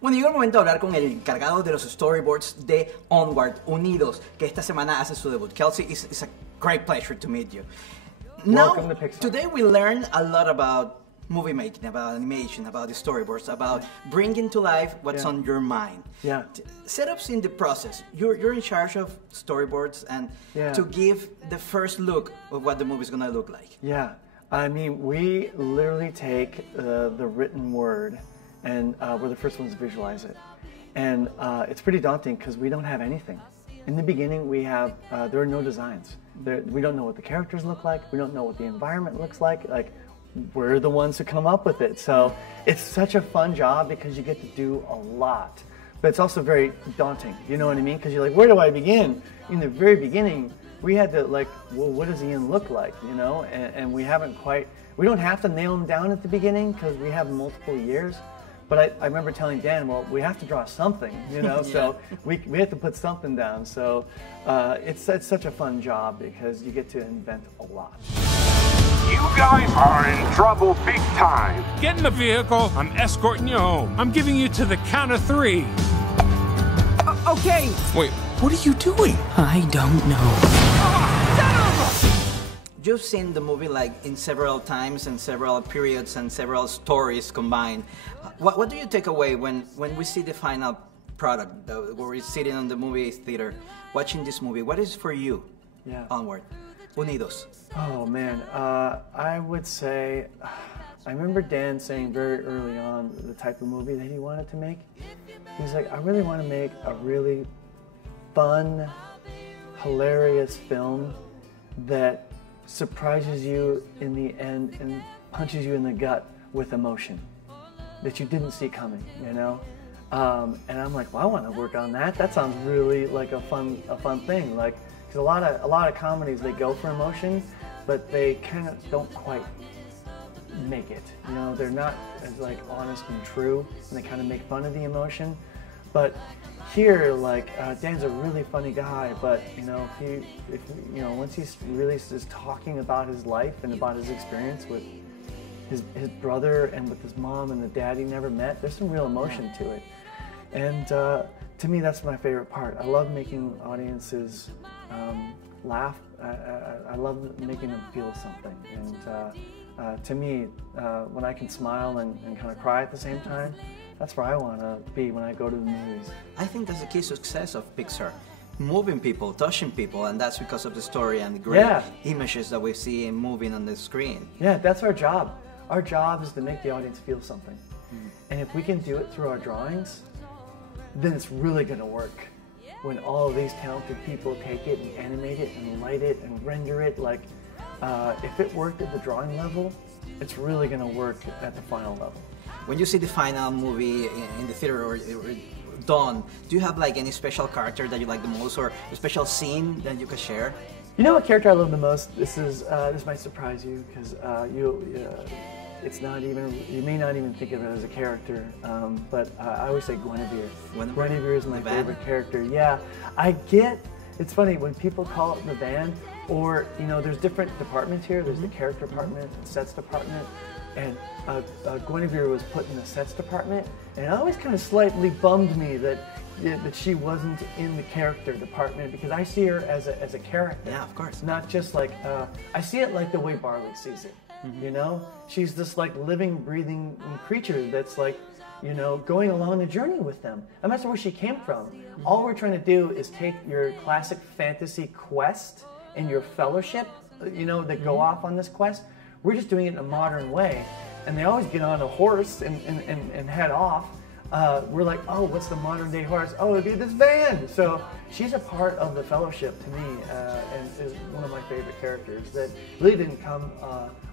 Bueno, llegó el momento de hablar con el encargado de los storyboards de Onward, Unidos, que esta semana hace su debut. Kelsey, it's a great pleasure to meet you. Welcome to Pixar. Today we learned a lot about movie making, about animation, about the storyboards, about bringing to life what's on your mind. Yeah. Setups in the process. You're in charge of storyboards and to give the first look of what the movie's gonna look like. Yeah. I mean, we literally take the written word and we're the first ones to visualize it. And it's pretty daunting because we don't have anything. In the beginning, we have, there are no designs. We don't know what the characters look like. We don't know what the environment looks like. Like, we're the ones who come up with it. So it's such a fun job because you get to do a lot. But it's also very daunting, you know what I mean? Because you're like, where do I begin? In the very beginning, we had to like, well, what does Ian look like, you know? And we haven't quite, we don't have to nail him down at the beginning because we have multiple years. But I remember telling Dan, well, we have to draw something, you know, so we have to put something down. So it's such a fun job because you get to invent a lot. You guys are in trouble big time. Get in the vehicle. I'm escorting you home. I'm giving you to the count of 3. Okay. Wait, what are you doing? I don't know. You've seen the movie like in several times and several periods and several stories combined. What do you take away when we see the final product, where we're sitting on the movie theater watching this movie? What is for you, Onward, Unidos? Oh man, I would say, I remember Dan saying very early on the type of movie that he wanted to make. He's like, I really want to make a really fun, hilarious film that surprises you in the end and punches you in the gut with emotion that you didn't see coming, you know? And I'm like, well, I want to work on that. That sounds really like a fun thing. Like, because a lot of comedies, they go for emotion, but they kind of don't quite make it. You know, they're not as like honest and true, and they kind of make fun of the emotion. But here, like, Dan's a really funny guy, but you know, if you know, once he's really just talking about his life and about his experience with his brother and with his mom and the dad he never met, there's some real emotion to it. And to me, that's my favorite part. I love making audiences laugh. I love making them feel something. And to me, when I can smile and kind of cry at the same time, that's where I want to be when I go to the movies. I think that's the key success of Pixar. Moving people, touching people, and that's because of the story and the great images that we see and moving on the screen. Yeah, that's our job. Our job is to make the audience feel something. And if we can do it through our drawings, then it's really going to work. When all of these talented people take it and animate it and light it and render it, like, if it worked at the drawing level, it's really going to work at the final level. When you see the final movie in the theater or done, do you have like any special character that you like the most or a special scene that you could share? You know what character I love the most? This might surprise you because it's not even, you may not even think of it as a character, but I always say Guinevere. Guinevere is my favorite character. Yeah, it's funny when people call it the band, or you know, there's different departments here. There's the character department, the sets department, and Guinevere was put in the sets department, and it always kind of slightly bummed me that she wasn't in the character department because I see her as a character. Yeah, of course. Not just like, I see it like the way Barley sees it. You know, she's this like living, breathing creature that's like, you know, going along the journey with them. And that's where she came from. All we're trying to do is take your classic fantasy quest and your fellowship, you know, that go off on this quest. We're just doing it in a modern way. And they always get on a horse and head off. We're like, oh, what's the modern day horse? Oh, it'd be this van. So she's a part of the fellowship to me and is one of my favorite characters that really didn't come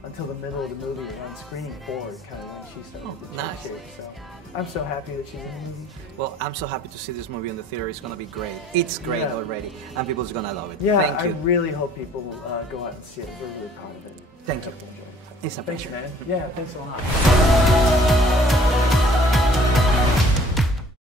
until the middle of the movie around screening 4, kind of when she started to take shape. So I'm so happy that she's in the movie. Well, I'm so happy to see this movie in the theater. It's going to be great. It's great already, and people's going to love it. Yeah, Thank you. I really hope people go out and see it. We're really proud of it. Thank you. It's a pleasure. Thanks, man. Yeah, thanks a lot.